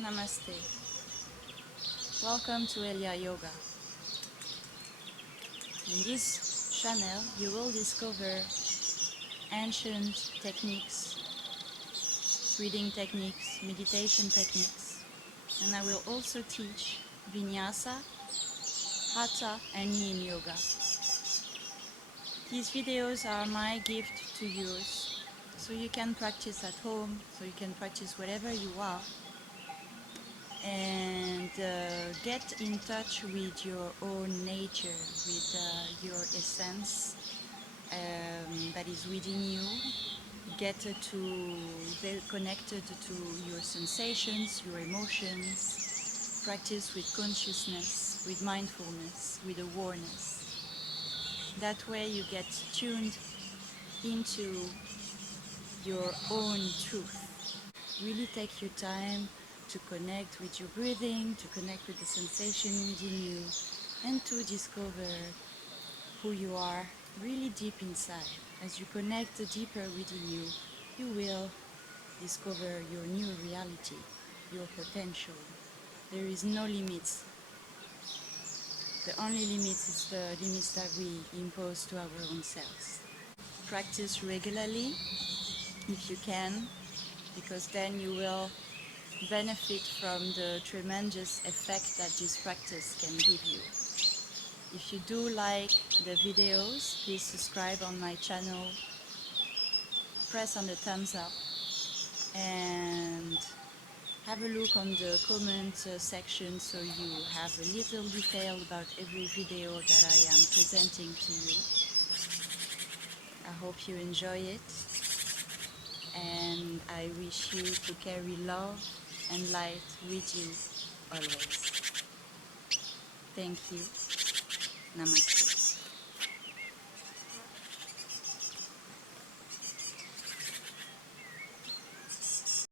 Namaste. Welcome to Hatha Yoga. In this channel, you will discover ancient techniques, breathing techniques, meditation techniques, and I will also teach Vinyasa, Hatha, and Yin Yoga. These videos are my gift to you, so you can practice at home, so you can practice wherever you are, and get in touch with your own nature, with your essence that is within you. Get very connected to your sensations, your emotions. Practice with consciousness, with mindfulness, with awareness. That way you get tuned into your own truth. Really take your time to connect with your breathing, to connect with the sensation within you, and to discover who you are really deep inside. As you connect deeper within you, you will discover your new reality, your potential. There is no limits. The only limit is the limits that we impose to our own selves. Practice regularly if you can, because then you will benefit from the tremendous effect that this practice can give you. If you do like the videos, please subscribe on my channel, press on the thumbs up, and have a look on the comment section so you have a little detail about every video that I am presenting to you. I hope you enjoy it, and I wish you to carry love and light with you always. Thank you. Namaste.